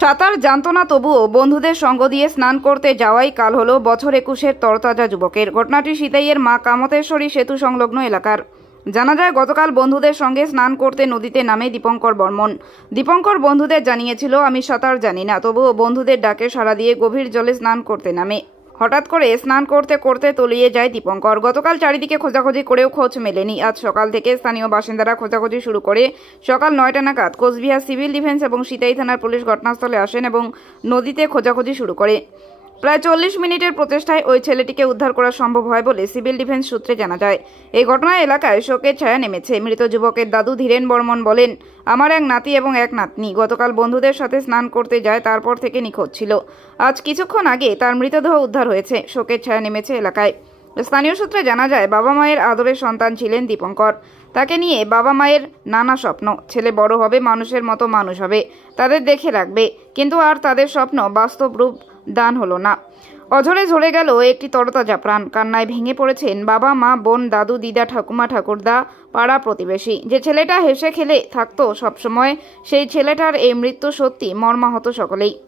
সাঁতার জানতো না তবুও বন্ধুদের সঙ্গ দিয়ে স্নান করতে যাওয়াই কাল হলো বছর একুশের তরতাজা যুবকের। ঘটনাটি সিতাইয়ের মা কামতেশ্বরী সেতু সংলগ্ন এলাকার। জানা যায়, গতকাল বন্ধুদের সঙ্গে স্নান করতে নদীতে নামে দীপঙ্কর বর্মন। দীপঙ্কর বন্ধুদের জানিয়েছিল, আমি সাঁতার জানি না, তবুও বন্ধুদের ডাকে সাড়া দিয়ে গভীর জলে স্নান করতে নামে। হঠাৎ করে স্নান করতে করতে তলিয়ে যায় দীপঙ্কর। গতকাল চারিদিকে খোঁজাখুঁজি করেও খোঁজ মেলেনি। আজ সকাল থেকে স্থানীয় বাসিন্দারা খোঁজাখুঁজি শুরু করে সকাল নয়টা নাগাদ কোচবিহার সিভিল ডিফেন্স এবং সিতাই থানার পুলিশ ঘটনাস্থলে আসেন এবং নদীতে খোঁজাখুঁজি শুরু করে। প্রায় চল্লিশ মিনিটের প্রচেষ্টায় ওই ছেলেটিকে উদ্ধার করা সম্ভব হয় বলে সিভিল ডিফেন্স সূত্রে জানা যায়। এই ঘটনায় এলাকায় শোকের ছায়া নেমেছে। মৃত যুবকের দাদু ধীরেন বর্মন বলেন, আমার এক নাতি এবং এক নাতনি। গতকাল বন্ধুদের সাথে স্নান করতে যায়, তারপর থেকে নিখোঁজ ছিল। আজ কিছুক্ষণ আগে তার মৃতদেহ উদ্ধার হয়েছে। শোকের ছায়া নেমেছে এলাকায়। স্থানীয় সূত্রে জানা যায়, বাবা মায়ের আদরের সন্তান ছিলেন দীপঙ্কর। তাকে নিয়ে বাবা মায়ের নানা স্বপ্ন। ছেলে বড় হবে, মানুষের মতো মানুষ হবে। তাদের দেখে রাখবে। কিন্তু আর তাদের স্বপ্ন বাস্তব রূপ দান হলো না। অঝরে ঝরে গেল একটি তরতাজা প্রাণ। কান্নায় ভেঙে পড়েছেন বাবা, মা, বোন, দাদু, দিদা, ঠাকুমা, ঠাকুরদা, পাড়া প্রতিবেশী। যে ছেলেটা হেসে খেলে থাকতো সবসময়, সেই ছেলেটার এই মৃত্যু সত্যি মর্মাহত সকলেই।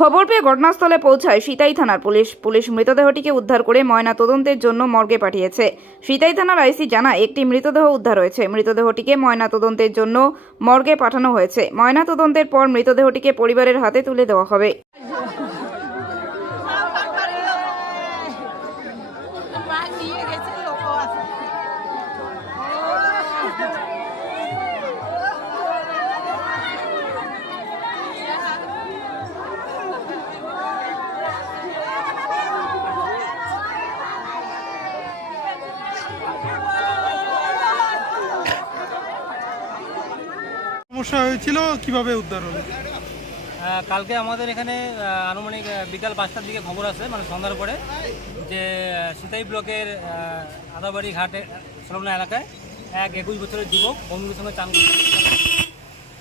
খবর পেয়ে ঘটনাস্থলে পৌঁছায় সিতাই থানার পুলিশ। পুলিশ মৃতদেহটিকে উদ্ধার করে ময়না তদন্তের জন্য মর্গে পাঠিয়েছে। সিতাই থানার আইসি জানা একটি মৃতদেহ উদ্ধার হয়েছে। মৃতদেহটিকে ময়না তদন্তের জন্য মর্গে পাঠানো হয়েছে। ময়না তদন্তের পর মৃতদেহটিকে পরিবারের হাতে তুলে দেওয়া হবে। সমস্যা হয়েছিল? কীভাবে উদ্ধার হলো? কালকে আমাদের এখানে আনুমানিক বিকাল পাঁচটার দিকে খবর আসে মানে সন্ধ্যার পরে, যে সিতাই ব্লকের আদাবাড়ি ঘাটে সংলগ্ন এলাকায় এক একুশ বছরের যুবক বন্ধুদের সঙ্গে চান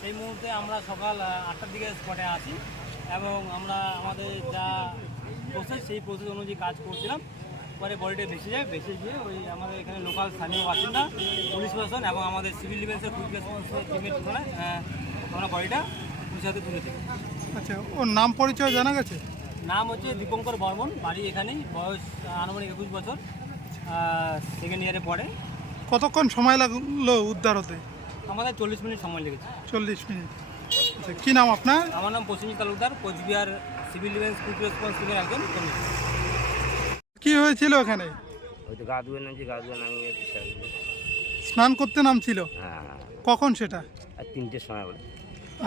সেই মুহূর্তে আমরা সকাল আটটার দিকে স্পটে আসি এবং আমরা আমাদের যা প্রসেস সেই প্রসেস অনুযায়ী কাজ করছিলাম। পরে বডিটা ভেসে যায় ভেসে গিয়ে ওই আমাদের এখানে লোকাল স্থানীয় বাসিন্দা পুলিশ প্রশাসন এবং আমাদের সিভিল ডিফেন্সের কুইক রেসপন্স টিমের ঠিকানায় আমরা বডিটা পুলিশ হাতে তুলে থাকি আচ্ছা ওর নাম পরিচয় জানা গেছে? নাম হচ্ছে দীপঙ্কর বর্মন বাড়ি এখানেই বয়স আনুমানিক একুশ বছর সেকেন্ড ইয়ারে পড়ে। কতক্ষণ সময় লাগল উদ্ধার হতে? আমাদের চল্লিশ মিনিট সময় লেগেছে। চল্লিশ মিনিট। আচ্ছা কী নাম আপনার? আমার নাম Paschimi Talukdar Coochbehar civil defence quick response টিমের একজন কর্মী। কি হয়েছিল ওখানে? ওই তো গা ধুয়ে নামছি গা ধুয়ে নামিয়ে স্নান করতে নামছিল? হ্যাঁ। কখন সেটা? আর তিনটের সময় বলে।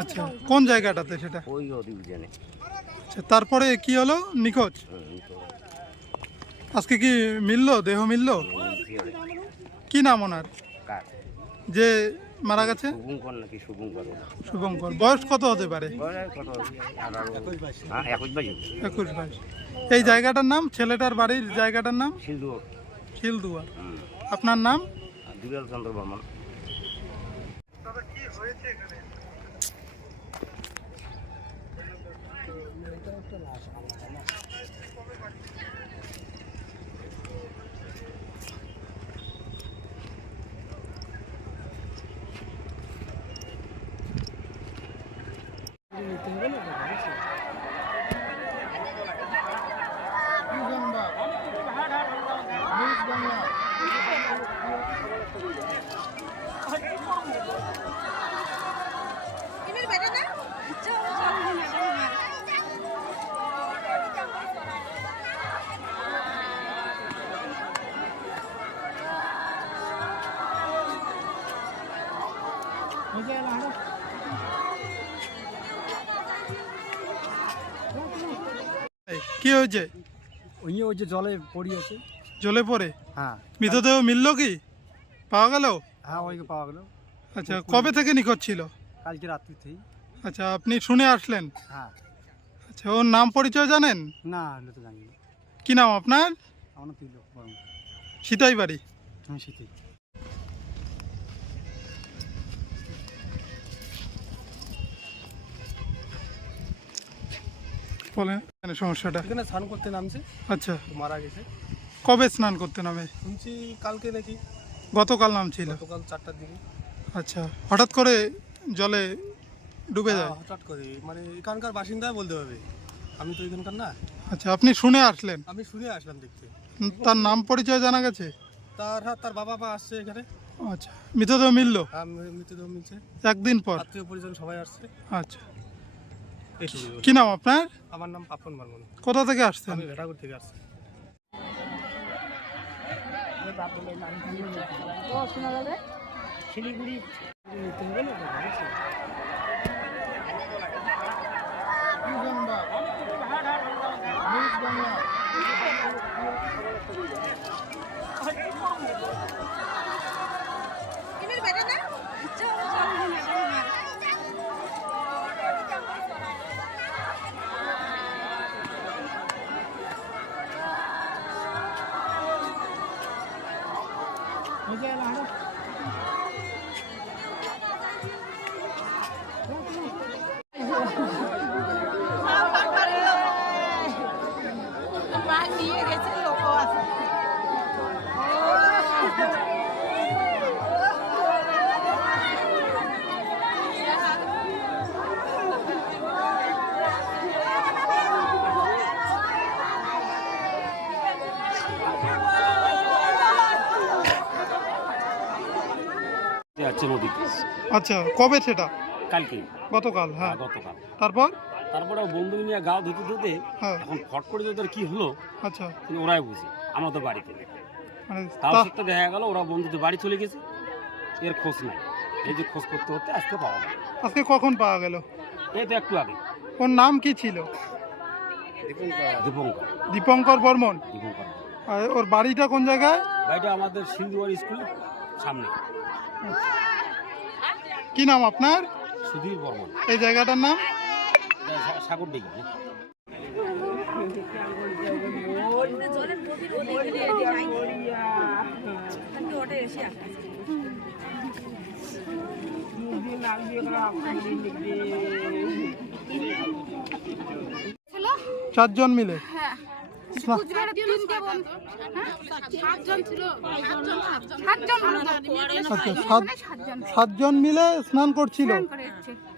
আচ্ছা কোন জায়গাটাতে সেটা? ওই অভিযানে আচ্ছা তারপরে কি হলো? নিখোঁজ? আজকে কি মিললো? দেহ মিললো? কি নাম ওনার? যে মারা গেছে? শুভঙ্কর নাকি শুভঙ্কর? শুভঙ্কর। বয়স কত হতে পারে? হ্যাঁ একুশ বাইশ এই জায়গাটার নাম ছেলেটার বাড়ির জায়গাটার নাম? শিলদুয়ার খিলদুয়ার আপনার নাম? দুলাল চন্দ্র বর্মন। এই, কি হয়েছে? ওই ওই যে জলে পড়িয়েছে। জলে পড়ে? হ্যাঁ। মৃতদেহ মিললো কি? পাওয়া গেল? হ্যাঁ ওই পাওয়া গেল। আচ্ছা কবে থেকে নিখোঁজ ছিল? কালকে রাত্রিতেই আচ্ছা আপনি শুনে আসলেন? হ্যাঁ। আচ্ছা ওর নাম পরিচয় জানেন? না হলে তো জানি না। কি নাম আপনার? আমার তিলক সীতাই বাড়ি আমি শীতে বলেন এখানে সমস্যাটা। এখানে স্নান করতে নামছে। আচ্ছা। মারা গেছে। কবে স্নান করতে নামে? শুনছি কালকে নাকি। গতকাল নাম ছিল গতকাল চারটার দিকে। আচ্ছা হঠাৎ করে জলে ডুবে যায়? হ্যাঁ, হঠাৎ করে। মানে এখানকার বাসিন্দা বলতে হবে। আমি তো এখানকার না। আচ্ছা আপনি শুনে আসলেন? আমি শুনে আসলাম দেখতে। তার নাম পরিচয় জানা গেছে? তার হাত তার বাবা মা আসছে এখানে। আচ্ছা মৃতদেহ মিলল? হ্যাঁ, মৃতদেহ মিলছে। একদিন পর? আত্মীয় পরিজন সবাই আসছে। আচ্ছা। কি নাম আপনার? আমার নাম পাপন বর্মন কোথা থেকে আসছেন? আমি ভেটাগুড় থেকে আসছি। ইমির 我先来了。যাচ্ছে নদীতে। আচ্ছা কবে সেটা? কালকে গতকাল হ্যাঁ। গতকাল। তারপর? তারপরে ও বন্ধু নিয়ে গাও ধুতে ধুতে হ্যাঁ। এখন ফট করে যে ওদের কি হলো আচ্ছা। কিন্তু ওরাই বুঝি। আমরা তো বাড়িতে মানে তার তা- দেখা গেল ওরা বন্ধুদের বাড়ি চলে গেছে। এর খোঁজ নাই। এই যে খোঁজ করতে করতে আজকে পাওয়া গেল। আজকে কখন পাওয়া গেল? এই তো একটু আগে। ওর নাম কি ছিল? দীপঙ্কর। দীপঙ্কর। বর্মন? দীপঙ্কর আর ওর বাড়িটা কোন জায়গায়? বাড়িটা আমাদের সিন্ধুয়ার স্কুলের সামনে। কি নাম আপনার? সুধীর বর্মন। এই জায়গাটার নাম? সাগর দিঘি। চারজন মিলে? হ্যাঁ? সাতজন মিলে স্নান করছিল।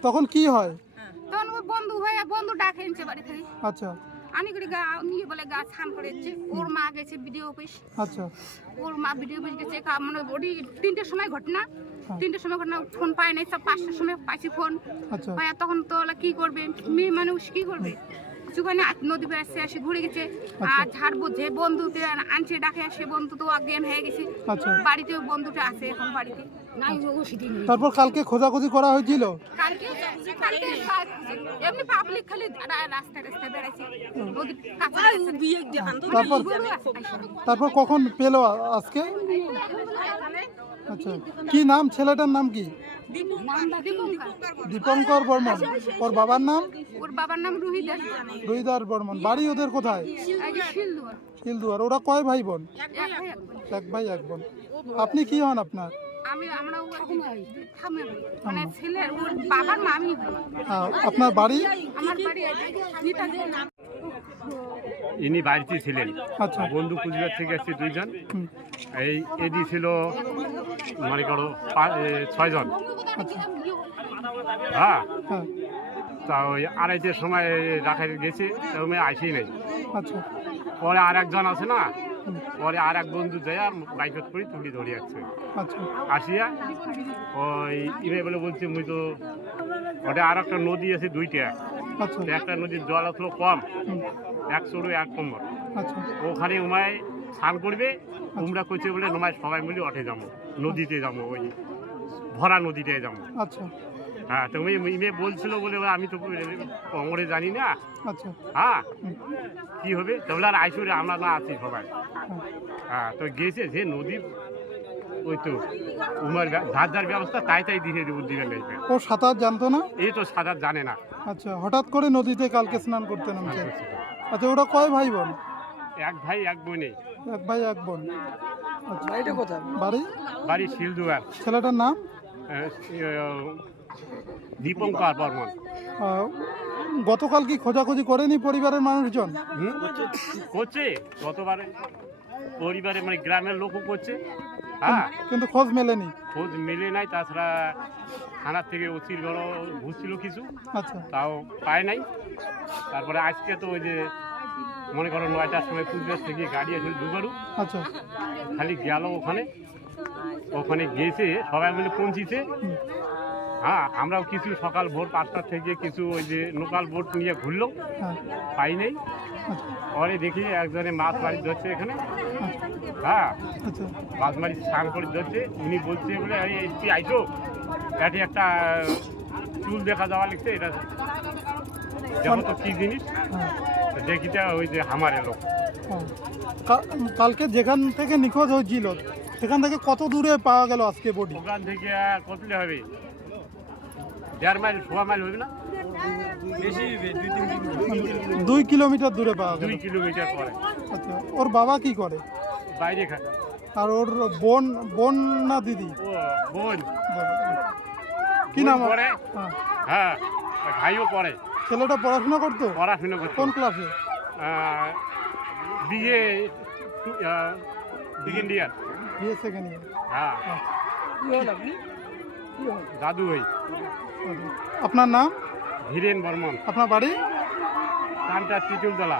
তখন কি হয়? তখন ও বন্ধু হয়ে বন্ধু ডাকে এনেছে বাড়ি থেকে। আচ্ছা। আনি করে গা নিয়ে বলে গা স্নান করে এসছে। ওর মা গেছে বিডিও অফিস আচ্ছা। ওর মা বিডিও অফিস গেছে। মানে ওটি তিনটের সময় ঘটনা। হ্যাঁ। তিনটের সময় ঘটনা ফোন পায় নাই। সব পাঁচটার সময় পাইছি ফোন আচ্ছা। তখন তো ওরা কি করবে? মেয়ে মানুষ কি করবে? কিছুখানে নদী বেড়াচ্ছে আসে ঘুরে গেছে। আর ঝাড়বো যে বন্ধুকে আনছে ডাকে সে বন্ধু তো অজ্ঞান হয়ে গেছে। আচ্ছা। বাড়িতে বন্ধুটা আছে এখন বাড়িতে। তারপর কালকে খোঁজাখুঁজি করা হয়েছিল? কালকে কালকে এমনি পাবলিক খালি বেড়াইছে। তারপর তারপর কখন পেল আজকে? আচ্ছা। কি নাম? ছেলেটার নাম কি? দীপঙ্কর। দীপঙ্কর বর্মন। ওর বাবার নাম? ওর বাবার নাম রুহিদাস রুইদার বর্মন। বাড়ি ওদের কোথায়? শিলদুয়ার। শিলদুয়ার। ওরা কয় ভাই বোন? এক ভাই এক বোন। আপনি কি হন আপনার? আমি আমরা থামে মানে ছেলের ওর বাবার মামি হই। আহ, আপনার বাড়ি? আমার বাড়ি ইনি বাড়িতে ছিলেন। আচ্ছা। বন্ধু কুচবিহার থেকে এসছে দুইজন। এই এদি ছিল মনে করো। ছয়জন। হ্যাঁ? তা ওই আড়াইটের সময় রাখা গেছে ওরমে আসেই নেই। পরে আর একজন আছে না পরে আর এক বন্ধু যায় বাইকত করে তুলি ধরে যাচ্ছে আসিয়া ওই ইমে বলে বলছে মুই তো ওটা আর একটা নদী আছে দুইটা। আচ্ছা। একটা নদীর জল আসলো কম এক চড়ু এক কম্বর আচ্ছা। ওখানে উমায় স্নান করবে তোমরা কইছে বলে নোমায় সবাই মিলে ওঠে যাব নদীতে যাব ওই ভরা নদীতে যাব। আচ্ছা। হ্যাঁ তুমি মেয়ে বলছিল বলে আমি তো কমরে জানি না। আচ্ছা। হ্যাঁ কি হবে? তাহলে আর আইসরে আমরা না আছি সবাই। হ্যাঁ, হ্যাঁ তো গেছে যে নদী ওই তো উমার যার যার ব্যবস্থা তাই তাই দিয়ে দিবে নেই ও সাঁতার জানতো না? এই তো সাঁতার জানে না। আচ্ছা হঠাৎ করে নদীতে কালকে স্নান করতে নামছে। আচ্ছা ওরা কয় ভাই বোন? এক ভাই এক বোনে এক ভাই এক বোন। আচ্ছা। বাড়ি? বাড়ি শিলদুয়ার। ছেলেটার নাম? দীপঙ্কর বর্মন। গতকাল কি খোঁজাখুঁজি করেনি পরিবারের মানুষজন? করছে। গতবারে পরিবারে মানে গ্রামের লোকও করছে। হ্যাঁ। কিন্তু খোঁজ মেলেনি। খোঁজ মেলে নাই তাছাড়া থানার থেকে ওসির ঘরও ঘুরছিল কিছু। আচ্ছা। তাও পায় নাই। তারপরে আজকে তো ওই যে মনে করো নয়টার সময় কুচবিহার থেকে গাড়ি এসে ঢুকারু আচ্ছা। খালি গেল ওখানে। ওখানে গেছে সবাই মিলে পৌঁছিছে। হ্যাঁ আমরাও কিছু সকাল ভোর পাঁচটার থেকে কিছু ওই যে লোকাল বোট নিয়ে ঘুরলো। হ্যাঁ। পাই নাই। পরে দেখি একজনে মাছ মারি ধরছে এখানে। হ্যাঁ। আচ্ছা। মাছ মারি স্নান করে ধরছে। উনি বলছে বলে আরে তুই আইসো এটি একটা চুল দেখা যাওয়া লিখছে এটা দেখো তো কি জিনিস? হ্যাঁ। তো দেখিতে ওই যে হামার এলো কালকে যেখান থেকে নিখোঁজ হয়েছিল সেখান থেকে কত দূরে পাওয়া গেল আজকে বডি? ওখান থেকে কতলে হবে? দেড় মাইল সোয়া মাইল হবে না? দুই কিলোমিটার। দূরে পাওয়া গেল। দুই কিলোমিটার পরে। আচ্ছা ওর বাবা কি করে? বাইরে খা আর ওর বোন বোন না দিদি? বোন। কি নাম হ্যাঁ। হ্যাঁ ভাইও পড়ে। ছেলেটা পড়াশোনা করতো? পড়াশোনা করতো। কোন ক্লাসে BA second year BA second year হ্যাঁ। দাদু ভাই। আপনার নাম? ধীরেন বর্মন। আপনার বাড়ি? নামটা তিতুলতলা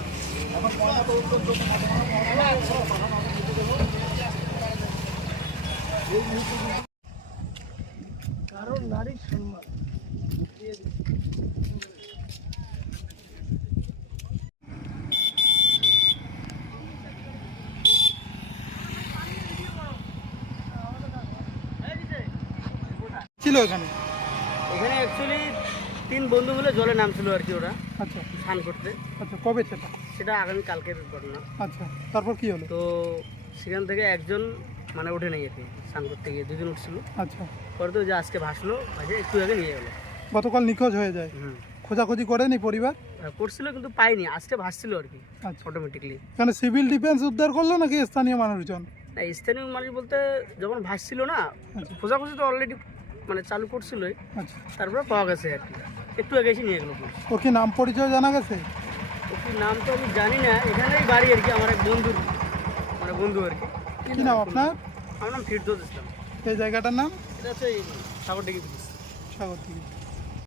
সিস্টেম ছিল এখানে এখানে অ্যাকচুয়ালি তিন বন্ধু মিলে জলে নামছিল আর কি ওরা। আচ্ছা। স্নান করতে। আচ্ছা কবে সেটা? সেটা আগামী কালকের ঘটনা আচ্ছা তারপর কি হলো? তো সেখান থেকে একজন মানে নাই আর কি স্নান করতে গিয়ে দুজন উঠছিল। আচ্ছা। পরে তো যে আজকে ভাসলো ভাসে একটু আগে নিয়ে গেলো। গতকাল নিখোঁজ হয়ে যায়। হুম। খোঁজাখুঁজি করেনি পরিবার? করছিল কিন্তু পাইনি আজকে ভাসছিল আর কি আচ্ছা। অটোমেটিকলি এখানে সিভিল ডিফেন্স উদ্ধার করল নাকি স্থানীয় মানুষজন? না স্থানীয় মানুষ বলতে যখন ভাসছিল না খোঁজাখুঁজি তো অলরেডি মানে চালু করছিলই। আচ্ছা। তারপরে পাওয়া গেছে আর কি। একটু আগে এসে নিয়ে গেলো ওর কি নাম পরিচয় জানা গেছে? নাম তো আমি জানি না এখানেই বাড়ি আর কি আমার এক বন্ধুর মানে বন্ধু আর কি। কি নাম আপনার? আমার নাম ফিরদৌস ইসলাম। এই জায়গাটার নাম? এটা হচ্ছে সাগরডিগি ব্রিজ সাগর থেকে